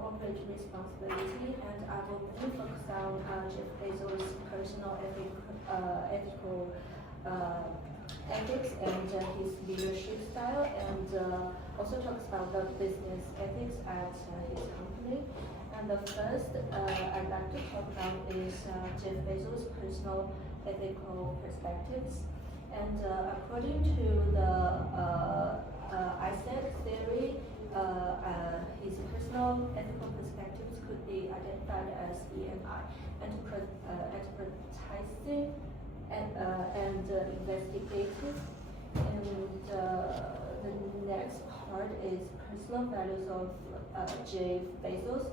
corporate responsibility, and I will mainly focus on Jeff Bezos' personal ethical ethics and his leadership style, and also talks about the business ethics at his company. And the first I'd like to talk about is Jeff Bezos' personal ethical perspectives. And according to the assignment theory, his personal ethical perspectives could be identified as EMI, enterprising and investigative. And the next part is personal values of Jeff Bezos.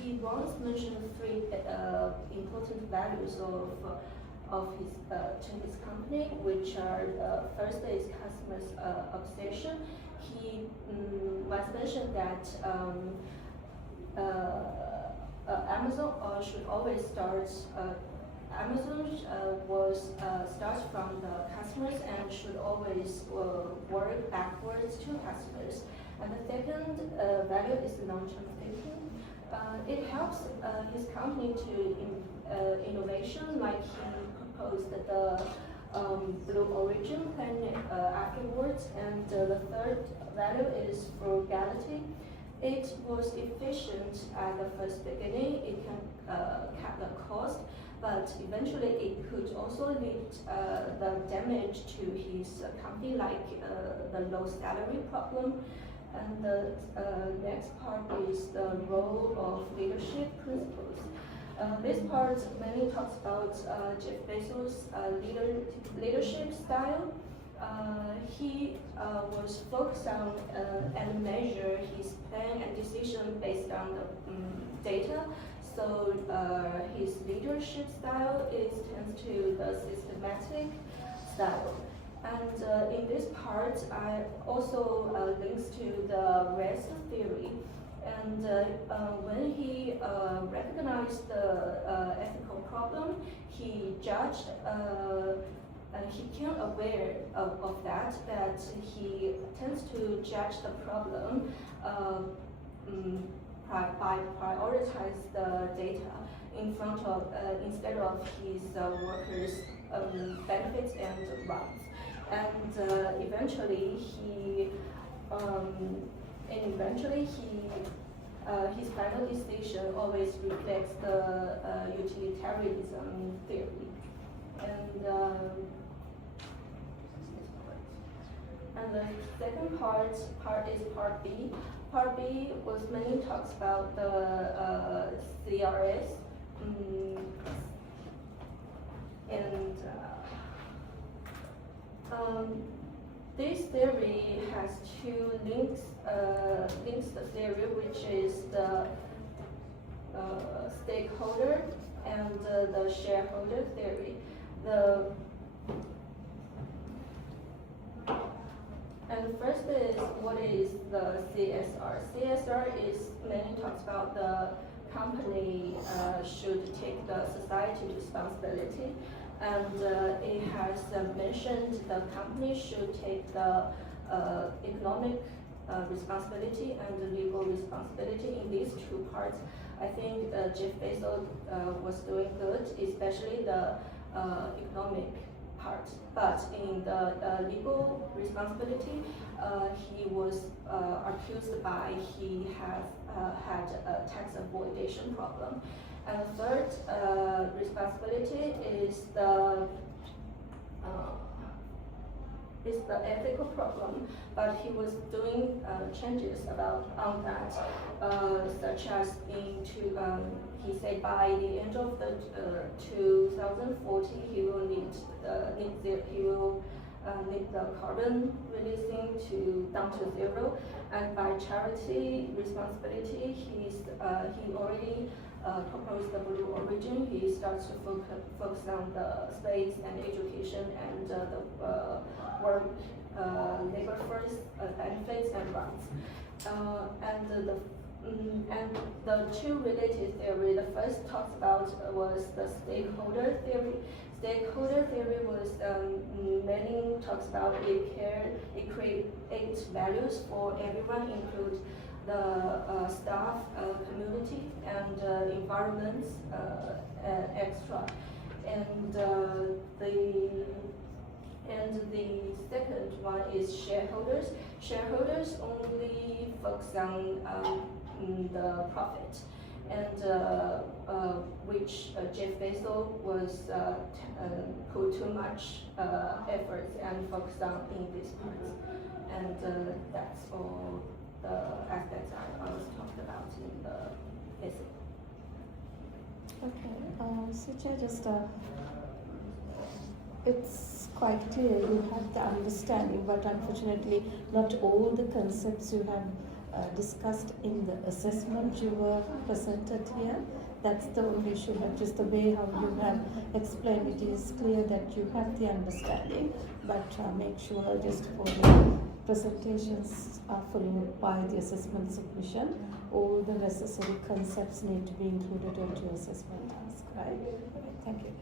He once mentioned three important values of his to his company, which are first is customers obsession. He once mentioned that Amazon should always start. Amazon starts from the customers and should always work backwards to customers. And the second value is long-term thinking. It helps his company to innovation, like he proposed the Blue Origin plan afterwards. And the third value is frugality. It was efficient at the first beginning. It can cut the cost, but eventually it could also lead the damage to his company, like the low salary problem. And the next part is the role of leadership principles. This part mainly talks about Jeff Bezos' leadership style. He was focused on and measure his plan and decision based on the data. So his leadership style tends to the systematic style. And in this part, I also links to the rest theory. And when he recognized the ethical problem, he judged. He became aware of that he tends to judge the problem by prioritize the data in front of instead of his workers' benefits and rights. And eventually his final decision always reflects the utilitarianism theory. And the second part is part B. Part B was mainly talks about the CRS this theory has two links. Links the theory, which is the stakeholder and the shareholder theory. And first is what is the CSR? CSR is mainly talks about the company should take the society responsibility, and it has mentioned the company should take the economic responsibility and the legal responsibility. In these two parts, I think Jeff Bezos was doing good, especially the economic part. But in the legal responsibility, he was accused by he had a tax avoidance problem. And the third responsibility is the ethical problem, but he was doing changes on that, such as he said by the end of the 2040 he will need the carbon releasing down to zero, and by charity responsibility he already proposed the Blue Origin. He starts to focus on the space and education and the work, labor force benefits and rights. And the two related theory, the first talks about was the stakeholder theory. Stakeholder theory was mainly talks about it creates values for everyone, include the staff, community, and environment, extra. And the second one is shareholders. Shareholders only focus on the profit, and which Jeff Bezos was put too much effort and focus on in this part. And that's all the aspects I was talked about in the essay. Okay, so Chair, just it's quite clear you have the understanding, but unfortunately not all the concepts you have discussed in the assessment you were presented here. That's the only issue, but just the way how you have explained it is clear that you have the understanding, but make sure just for the presentations are followed by the assessment submission, all the necessary concepts need to be included into your assessment task, right? Thank you.